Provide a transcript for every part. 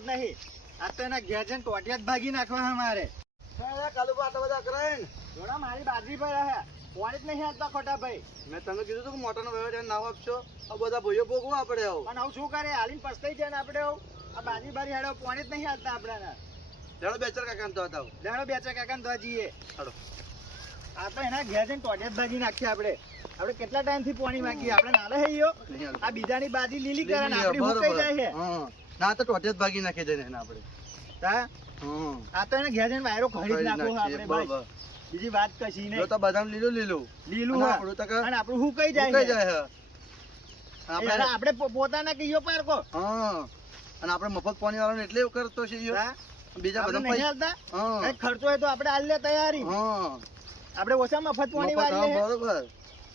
જ નહીં. આ તો એના ઘેર જઈને ટોટિયા જ ભાગી નાખવા અમારે. કાલુબા આટલા બધા કરે ને જોડા મારી બાજરી પર હે પાણી જ નહીં આવતા ખોટા ભાઈ. મેં તમે કીધું તું કે મોટરનો વ્યવહાર નાવ આપશો આ બધા ભાઈઓ ભોગવું આપણે આવું પણ આવું શું કરે હાલીને પસ્તાઈ જાય ને આપણે આવું. આ બાજરી બારી હેડો પાણી જ નહીં આવતા આપણાને. લેડો બેચર કાકાને તો હતા લેણો બેચા કાકાને તો જઈએ. હાલો આ તો એના ઘેર જઈને ટોટિયા જ ભાગી નાખીએ આપણે. આપણે કેટલા ટાઈમથી પાણી માંગીએ આપણે નાલે હે યો. આ બીજાની બાજરી લીલી કરે ને આપણી હુકાઈ જાય છે. ના તો ટોટિયા જ ભાગી નાખી જઈને એને આપણે હા આ તો એને ઘેર જઈને વાયરો ખરી જ નાખો આપણે ભાઈ. બીજી વાત કશી નહીં. જો તો બદામ લીલું લીલું લીલું અને હા આપણું તો અને આપણું હુકાઈ જાય સુકાઈ છે. જાય યાર, આપણે પોતાના કહીયો પારકો. હા અને આપણે મફત પાણી વાળાને એટલે એવું કરતો છે ઈયો. હા બીજા આપણે બધા નહીં પૈસા હાલતા. હા કંઈક ખર્ચો હોય તો આપણે હાલ લે તૈયારી. હા આપણે ઓછા મફત પાણી મફત, હા, વાળીએ. બરોબર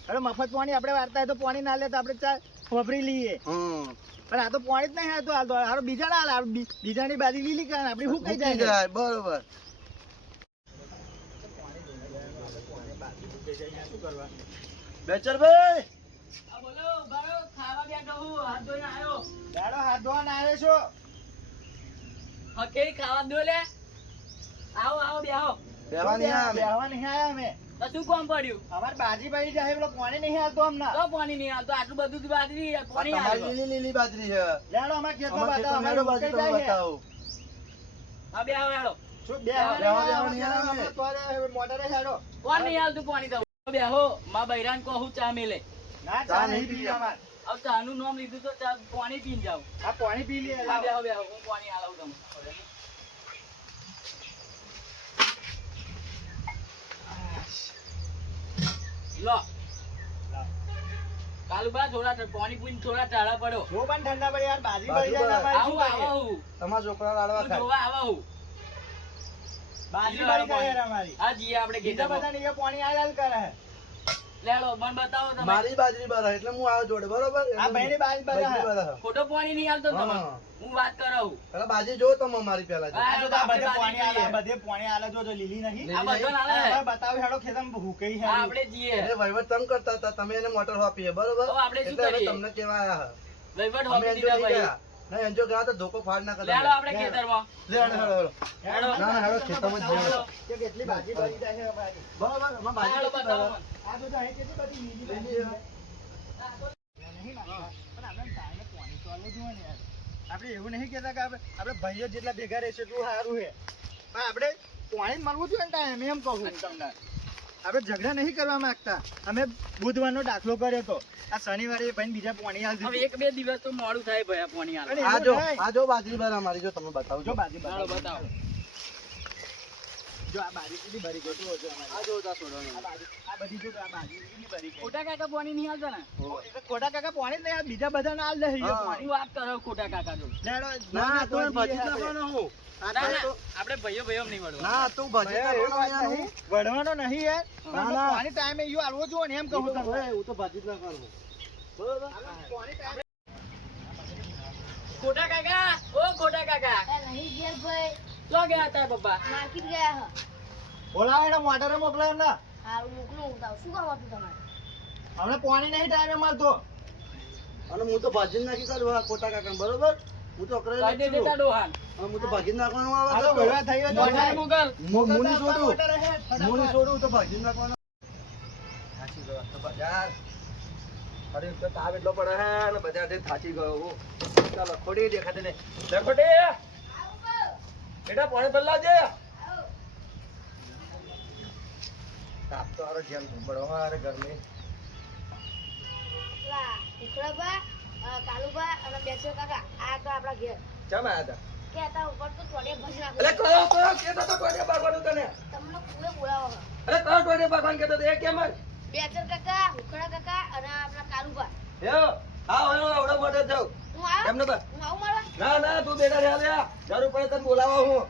હવે મફત પાણી આપણે વાળતા હોય તો પાણી ના લે તો આપણે ચા વાપરી લઈએ. હા પણ આ તો પાણી જ નહીં હાલતો હાલતો હારો બીજા ના હાલ બીજાની બાજુ લીલી કરે ને આપણી હુકાઈ સુકાઈ જાય. જાય બરોબર શું કરવા? બેચર ભાઈ બોલો બાળો ખાવા બેઠો હું હાથ ધોઈને આવ્યો. દાડો હાથ ધોવાને આવ્યો છો. હકે ખાવા દો લે આવો આવો બેહો બેવાની આ અમે. બેહવા નહીં આયા અમે. તો શું કામ પડ્યું અમારે બાજી પડી જાય પેલો પાણી નહીં હાલતો અમને. તો પાણી નહીં આવતો આટલું બધું જ બાજરી આ પાણી તમારી આવે લીલી લીલી બાજરી છે લેડો અમારા ખેતમાં અમારે બતાવો, ખેતરમાં અમારે બાજુ હુકાઈ તમે જાય છે. બતાવો હા બેહો હેડો શું બેહવા બેહવા નહીં આવે. અમે તોરે મોઢરે હેડો. કોણ નહીં આવતું પાણી તો બેહો માં બૈરાન કહું ચા મેલે ના ચા ચા નહીં નહીં પીવી પીવી અમારે. હવે ચાનું નામ લીધું તો ચા પાણી પીને જાવ આ પાણી પી લઈએ. હા લાવો. બેહો બેહો હું પાણી આલાવું તમને લો કાલુબા થોડા પાણી પીને થોડા ટાળા પડો જો પણ ઠંડા પડે યાર બાજી બાજુ પડી જાય પર. અમારે શું આવું કરીએ? આવું તમારા છોકરા લાડવા હું ખાય જોવા આવું બાજી બીજો પડી જાય યાર અમારી. હા જીએ આપણે બીજા ખેતરમાં બધાને અહીંયા પાણી આયા જ કરે. લેડો મને બતાવો તમે મારી બાજરી બરાબર એટલે હું આવ્યો જોડે બરોબર આ ભાઈની બાજી બાજરી બરાબર. બરાબર. ખોટો પાણી નહીં આવતો તમે હા. હું વાત કરાવું પેલા બાજરી જો તમે મારી પેલા જો. હા. આ જો તો આ બધે આપણે પાણી આલે, બાજી બધે પાણી આલે જો લીલી નહીં. આ બધો નાલે હવે બતાવ હેડો ખેતરમાં હુકાઈ છે. હા આપણે જીએ એટલે વહીવટ તમ કરતા હતા તમે એને મોટર આપી બરોબર તો આપણે શું એટલે હવે કરીએ? તમને કેવા આયા વહીવટ અમે હોપી એન્જો દીધા નહીં ભાઈ ગયા નહીં એન્જો ગયા તો ધોકો ફાડ ના કરતા લેડો આપણે ખેતરમાં લે હેડો હેડો હેડો. ના ના હેડો ખેતરમાં જ જઈએ. કે કેટલી બાજી પડી જાય છે અમારી. બરોબર અમાર બાજરી હેડો કેટલી બતાવો બરાબર. મને. આ તો અહીં કેટલી બધી લીલી બાજી લીલી છે. નહીં માનતા. પણ આપણે ટાઈમે પાણી તો આલવું જોઈએ ને યાર. આપણે એવું નહીં કહેતા કે આપણે ભાઈઓ જેટલા ભેગા રહેશે એટલું સારું છે. પણ આપણે પાણી મળવું જોઈએ ને ટાઈમે એમ કહું તમને. આપણે ઝઘડા નહીં કરવા માંગતા. અમે બુધવારનો દાખલો કર્યો હતો. આ શનિવારે ભાઈ બીજા પાણી હાલ હવે એક બે દિવસ તો મોડું થાય ભાઈ આ પાણી આલે. આ જો આ જો બાજરી બરાબર મારી જો તમે બતાવો જો બાજી હેડો બતાવો જો આ બાજી સુધી ભરી ગયો જો અમારી. આ જો તા છોડવાનું આ બાજી આ બધી જો આ બાજી સુધી ભરી ગઈ. ખોટા કાકા પાણી નહીં આવતા ને એટલે ખોટા કાકા પાણી જ નહીં આ બીજા બધા ના હાલ દે હા. પાણી. હું વાત કરો ખોટા કાકા જો લેડો, ના તો તું જઈએ ભાજી આપણે. નાખવાનો હું આ ના તો ના આપણે ભાઈઓ ભાઈઓ નહીં મળવા ના તું ભાજી ભાઈ, એવી નાખવાનો વાત યાર નહીં. વઢવાનો નહીં યાર. ના, પણ ના. પાણી ટાઈમે ઈયો આલવો જોઈએ ને એમ કહું તમને. હું તો ભાજી જ નાખવાનું બરોબર પાણી ટાઈમે ખોટા કાકા ઓ ખોટા કાકા નહીં ઘેર ભાઈ તો ગયા હતા પપ્પા માર્કેટ ગયા હ બોલાવો એને મોટરે મોકલાવો એમને. હારું મોકલું હું તાવ શું કામ હતું તમારે હમણાં પાણી નહીં ટાઈમે મળતો. અને હું તો ભાજી જ નાખી કાઢું આ કોટા કાકા બરોબર હું તો કહી અકળાઈ દે નથી દેતા ડોહાન હું તો ભાજી જ નાખવાનું આવે હાલો, તો. વહેલા થઈ ગયો તો મોઢાને ભાઈ. મોકલ મુની છોડું મોટરે હે, ફટાફટ. મુની છોડું તો ભાજી જ નાખવાનું યાર અરે તો તાવ એટલો પડે હે અને બજારથી થાકી ગયો હું ચાલો ખોડી દેખાતી ને લે ખોડી બેટા પાણી બદલાવજે તાપ તો હારો જેમ બળવા હારે ગરમી પેલા ઉખડાબા કાલુબા અને બેસો કાકા આ તો આપણા ઘેર ચમ આયા તા કે હતા ઉપર તો ટોડે ભજ નાખો અરે કયો કયો કેતો તો ટોડે બાગવાનું તને તમને કુએ બોલાવો હ. અરે કયો ટોડે બાગવાનું કેતો તો એ કેમ બેચર કાકા ઉખડા કાકા અને આપણા કાલુબા યો હા ઓલો આવડો મોટો જાવ હું આવું એમને બસ હું આવું મારવા ના ના તું બેટા રહ્યા લે જરૂર પડે તને બોલાવા હું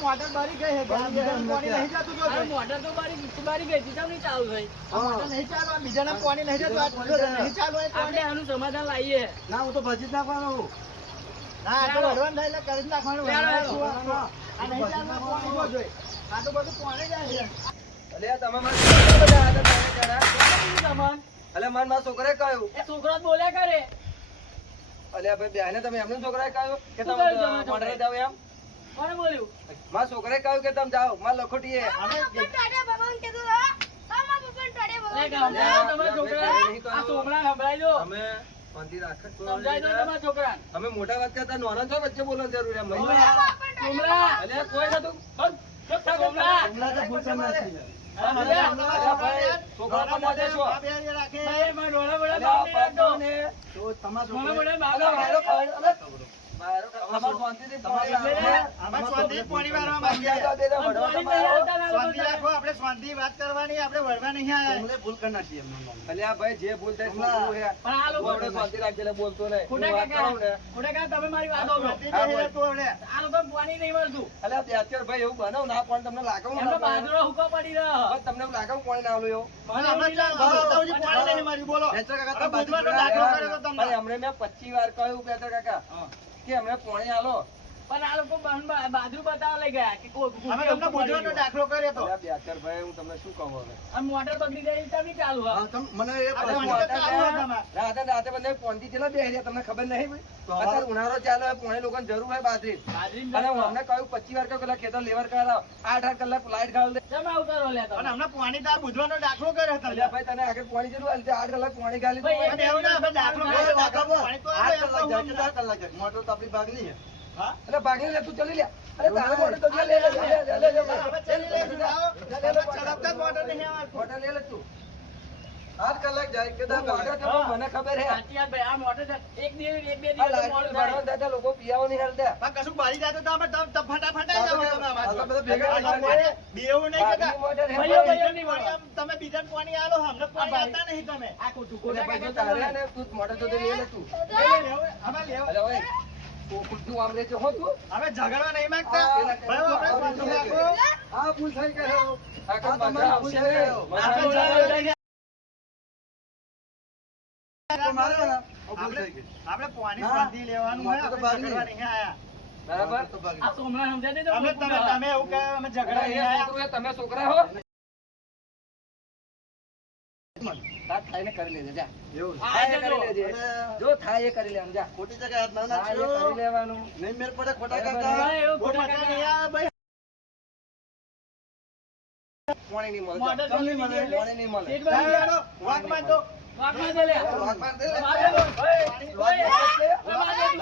મોટર બારી ગઈ છે. બારી ગઈ, પાણી નહીં જતું જો અરે ભાઈ. મોટર તો બારી ગઈ હતી નહીં ચાલુ થઈ આ મોટર નહીં ચાલુ. આ બીજાના પાણી નહીં જતું. આ નહીં ચાલુ હોય આપણે પાણી. આનું સમાધાન લાવીએ ના હું તો ભાજી જ નાખવાનો હું ના, આ તો વઢવાનું થાય એટલે કરી જ નાખવાનું. લેડો, લેડો. આ નહીં ચાલુ. આ પાણી જો જોઈએ. આ તો બધું પાણી જાય છે. અલે તમે મને બધા હતા તારે જરા સામાન અલે મારા છોકરાએ કહ્યું એ છોકરો જ બોલ્યા કરે અલ્યા ભાઈ બેહને તમે એમનું છોકરાએ કહ્યું કે શું તમે કહ્યું તમારા મોઢે છોકરાએ? જાઓ એમ કોણે બોલ્યું? મારા છોકરાએ કહ્યું કે તમે જાઓ મારા લખોટીએ અમે અરે ગામડાના તમારા છોકરાને આ છોકરાને સંભળાઈ દો. અમે શાંતિ રાખે તો સમજાઈ દો તમારા છોકરાને. અમે મોટા વાત કરતા નાના છો વચ્ચે બોલવાની જરૂર એમ હવે નહીં. સોમલા, અલ્યા કોઈ નતું બંધ. ચૂપ થા, સોમલા. હમણાં તો ભૂલ કરી નાખી. અલ્યા ભાઈ, છોકરા પર મોઢે છો. બાપ યાર રાખે. ભાઈ, મારા ડોળા બોળા અલ્યા બાપ નહીં રાખતો. પાછળને તો તમારા ડોળા છોકરા- બોળા બાપ અલ્યા મારો નહીં રાખતો. ખાવા- મારો અમાર શાંતિથી તમારે પાણી આવે. આમાં શાંતિ પાણી વાળવા પાણી માંગીએ. આવતા દેતા પણ વડવા પાણી તમારો. નહીં આવતા ના લોકો શાંતિ રાખો, આપણે શાંતિ વાત કરવાની, આપણે વળવા નહીં આયા. ભૂલ કરી નાખી અલ્યા ભાઈ જે ભૂલ થાય હમણાં. છોકરું હે. પણ આ લોકો આપણે શાંતિ રાખજે એટલે બોલતો નહીં. હું ખોટા વાત કરું ને. કાકા, ખોટા કાકા, તમે મારી વાત સાંભળો. શાંતિ નહીં રહેતું હવે. આ લોકોને પાણી નહીં મળતું. અલ્યા બેચર ભાઈ એવું બનાવ ના પણ તમને લાગે હું એમનો ના પાડું? બાજરો હુકો પડી રહ્યો. બસ તમને એવું લાગે હું પાણી ના આલું એવું? મને હમણાં એવું નહીં ચાલ, લાગતું. બતાવો જે પાણી નહીં મારી, બોલો. બેચર કાકા હવે તમે બુધવારનો બાજુ દાખલો જોયા? કર્યો તો તમને. ભાઈ હમણાં મેં 25 વાર કહ્યું બેચર કાકા હા. કે અમને પાણી આલો. પણ આ લોકો બાજરો બતાવવા લઈ ગયા કે કોઈ અમે તમને બુધવારનો દાખલો કર્યો તો. અલ્યા બેચર ભાઈ હું તમને શું કહું હવે? અને મોટર બગડી જાય તમે ચાલુ હા. મને એ અરે પ્રશ્ન મોટા ચાલુ છે. હતા તમારે. રાતે બંને પોંચી ચેલા બેહી રહ્યા તમને ખબર નહીં ભાઈ? તો અત્યારે ઉનાળો ચાલે હોય, પાણી લોકોને જરૂર હોય બાજરી. બાજરીની અને હું દાળ. અમને કહ્યું 25 વાર કહ્યું પેલા ખેતર લેવર કરાવો 8 કલાક લાઈટ ગાળ દે. જમા આવું કરો લે તમે. અને અમને પાણી તાર બુધવારનો દાખલો કર્યો તમને. અલ્યા ભાઈ તને આગળ પાણી જરૂર હોય, 8 કલાક પાણી ગાળી દો. ભાઈ, અને એવું ના, આપણે દાખલો કર્યો, દાખલો પાણી તો આવે, એમ કહું અમને. હા? અરે ભાગી લે તું ચલી લે. અરે તારા મોઢે તો લે લે લે લે લે ભાઈ. હવે ચાલી લઈશું, આવો. ચલાવતા જ મોટર નહીં આવડતું. મોઢે લે લે તું. 8 કલાક જાય કે તું મોઢે તો મને ખબર હે. સાચી વાત ભાઈ, આ મોટર છે. એક દિવસ એક બે આ દિવસ લાઈટ મોડું ભરવા થાય. દાદા લોકો પીવાઓ નહીં હાલતા. પણ કશું બારી જાય તો અમે ફટાફટ આવી જાઓ તમે અમારા આ તો જોડે. બધા ભેગા આ થઈને કોઈ બેવું નહીં કહેતા. ભાગની મોઢે રે. ભાઈઓ, ભાઈઓ. બીજાને પાણી આમ તમે બીજાને પાણી આલો, અમને પાણી આલતા નહીં તમે. આ ખોટું એટલે ખોટા ભાઈ જો કાકા તારે ને તું મોઢે તો લે લે તું. લેવો, આમાં લેવો. અરે ઓય તું ખુદનું આમ લે છે હો તું. અમે ઝઘડવા નહીં માંગતા. આ ભાઈ, આપણે શાંતિ રાખો. આ ભૂલ થઈ ગઈ. આ કામ તમારી બધા ભૂલ આવશે. છે. બધા આપણે આવશે. ઝઘડવા ભૂલ થઈ ગઈ. આપણે પાણી ના. શાંતિ લેવાનું હોય, મોટર તો આપણે બારી ઝઘડવા નહીં આયા. બરાબર આ સોમલા સમજાય દેજો. અમે તમે એવું કહો, અમે ઝઘડવા અરે નહીં એ આયા. છોકરો એ તમે છોકરા હો તાર ખાઈને કરી લેજે જા. આ થાય એ જજો. કરી લેજે. જો થાય એ કરી લેવાનું જા. ખોટી જગ્યાએ હાથ ના થાય એ નાખશો. કરી લેવાનું. નહીં મેળ પડે ખોટા બરાબર. કાકા. હા, એવું બહુ ખોટા મજા કાકા. નહીં આવે, ભાઈ. પાણી નહીં મળે. મોઢે જા. તો નહીં મળે. પાણી નહીં મળે. પેટ ભરી જાય. ચાલો, વાંક બાંધો. વાઘમાં દે લે. લોક માર દે લે. માર દે લો. ઓય, લોક માર દે.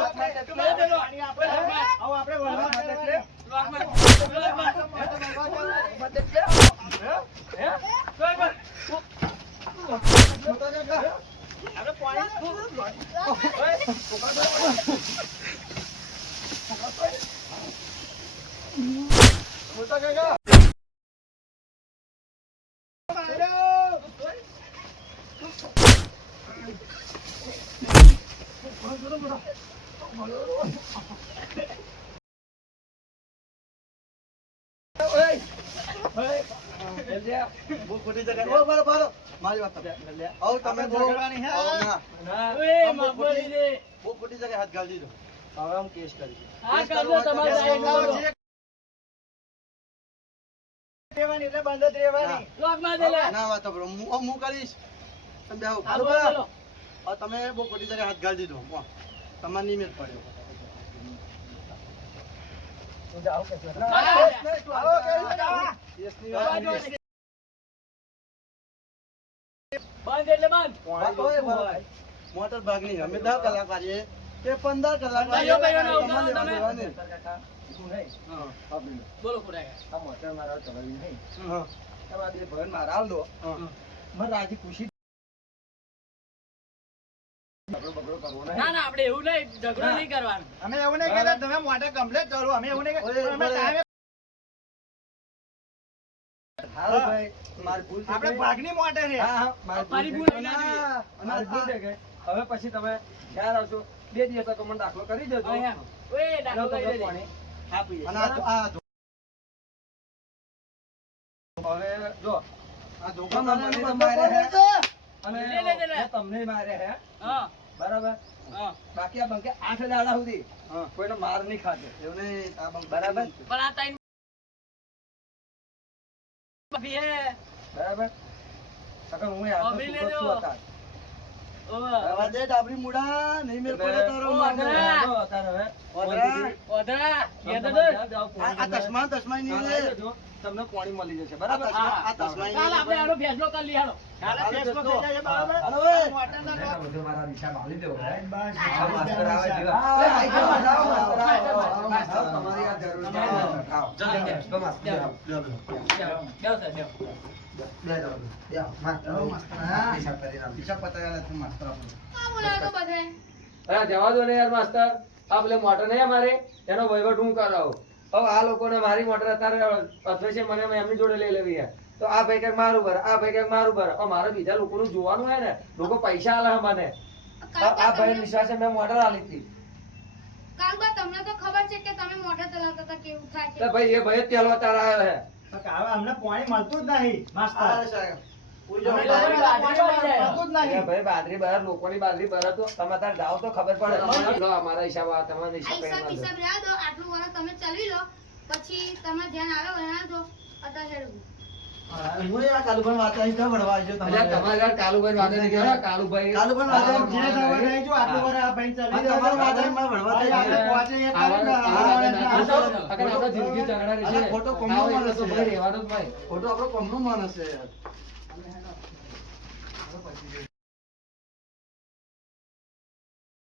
માર દે તું. લોક માર દે. માર દે લો. પાણી આપણે આવો, આપણે વળવા લોક માર દે. કરવાનું. વાઘમાં. લોક માર દે. હે? વાઘમાં. મોટા કાકા, આપણે પાણી મોટા કાકા. ઓય. ઓય. જલ્દી. બહુ ખોટી જગ્યાએ. ઓ, બરો. મારી વાત સાંભળો. આવો તમે આપણે બહુ ઝઘડવા નહીં, હા? આવો ના. ના. ઓય, માફી દે. બહુ ખોટી જગ્યાએ હાથ ગાળી દીધો. હવે હું કેસ કરીશ. આ કરજો તમારે કેસ સાહેબ કરવાનો બોલો. છે. રહેવાની એટલે બંધ જ રહેવાની. વાઘમાં દે લે. ના વાત સાંભળો. હું કરીશ. તમે જાઓ. આ બોલો, બરોબર? બોલો. હવે તમે બહુ ખોટી જગ્યાએ હાથ ગાળી દીધો. વાહ. તમારે નિમિત્ત પડ્યો. તું જાઓ કે છે. હા. આવો, કેવી જગ્યા? કેસની બંધ વાત એટલે નહીં. બંધ. ઓય, બરોબર. મોટર ભાગની અમે 10 કલાક વાળીએ કે 15 કલાક ભાઈઓ, ભાઈઓને તમારે ઉતારો લેવા તમે. દેવાની. તું નહીં. હા. આપણી લો. બોલો ખોટા કાકા. આ મોટર મારા ચલાવી નહીં. હા. તમારા બે ભાઈઓને મારા આલ દો. હા. મને રાજી ખુશી ઝઘડો બગડો કરવો નહીં. ના ના આપણે એવું નહીં ઝઘડો નહીં કરવાનો. અમે એવું નહીં કહેતા તમે મોટર કમ્પ્લીટ કરો અમે એવું નહીં કહેતા. અમે ટાઈમે હારું ભાઈ, મારી ભૂલ થઈ આપણે ગઈ. ભાગની મોટર છે. હા, હા, મારી મારી ભૂલ ભૂલ થઈ ના ગઈ. જોઈએ. મારી ભૂલ થઈ ગઈ. હવે પછી તમે ખ્યાલ આવશો 2 દિવસ તો મને દાખલો કરી દેજો. અહીંયા. ઓય, દાખલો કરી દેજે. પાણી આપીએ. અને આ હવે જો આ ધોકા મને મને તો બંધ મારે કરો છો. અને લે, લે, લે, લે. મેં તમને મારે હે હા બરાબર. હા. બાકી આ બંકે 8 દાડા સુધી હા. કોઈનો માર નહીં ખાધો. એવું નહીં, આ બંધ બરાબર. પણ આ ટાઈમ બરાબર. અગર હું યાદ સાંભળી લેજો. છું હતા રવા દે ડાબરી મુડા નહીં મેલ પડે તારો માનો. ઓધરા. આ તસ્મા નહીં લે. તમને પાણી મળી જશે આ બરાબર તસ્મા નહીં ચાલ આપણે આનો ફેસલો કરી લઈએ હાલો. હાલો, ફેસબુક થઈ જાય બરાબર. હાલો, એ. મારા હિસાબ આવી દેવો હે બસ, આ માસ્તર આવે છે. હા, એ આઈ જાઓ, આવો, માસ્તર, આવો, આવો, આવો, માસ્તર, આવો. તમારી આ જરૂર છે. આવો. આવો. તો માસ્તર, આવો. બેહો સાહેબ, બેહો. બે જાઓ, બે આવો. માસ્તર, આવો, માસ્તર. હા. હિસાબ કરીને આવો. હિસાબ પતાવ્યા નથી માસ્તર આપણને. કાં બોલાવો તો બધે? અરે જવા દો ને યાર માસ્તર આ પેલે મોટર નહીં અમારે એનો વહીવટ હું કરાવું હવે આ લોકોને મારી મોટર અત્યારે અથવે છે મને એમની જોડે લઈ લેવી છે તો આ ભાઈ કંઈક મારું ભરે આ ભાઈ કંઈક મારું ભરે હવે મારે બીજા લોકોનું જોવાનું હોય ને લોકો પૈસા આલે મને આ ભાઈ વિશ્વાસે મેં મોટર આલી હતી કાલબા તમને તો ખબર છે કે તમે મોટર ચલાવતા હતા કેવું થાય તો છે. ભાઈ એ ભાઈ તેલ અત્યારે આવ્યો છે તો હવે અમને પાણી મળતું જ નહીં માસ્તર. આ સાહેબ. અમને અમે પાણી બાજરી મળતું જ અરે નહીં. ભાઈ બાદરી બહાર લોકોની બાદરી બહાર તો તમે તાર જાઓ તો ખબર પડે લો અમારા હિસાબ આ તમારા આ હિસાબ હિસાબ કરીને હિસાબ રહ્યા દો આટલું વર્ષ તમે ચલાવી લો પછી તમે ધ્યાન આવે એના જો અત્યારે હેડવું. હું આ કાલુભાઈ વાત આવી તો ભરવા આવજો તમારે. અલ્યા તમારે યાર કાલુભાઈ વાત નથી કહેવાય કાલુભાઈ કાલુભાઈ વાત આવી ઘેર જવા નહીં જો આટલું વર્ષ આ ભાઈ ચાલી હા, તમારું વાત આવી, મારે ભરવા થઈ આપણે જાય. પહોંચે એ આવા- કરીને આવા આવા- નાખો છો. અગર આપણે જિંદગી ઝઘડા રહેશે. અલા, ખોટો કોમનો આવો એટલે માણસ તો છે. ભાઈ રહેવાનો જ ભાઈ ખોટો આપણો કોમનો માણસ છે યાર.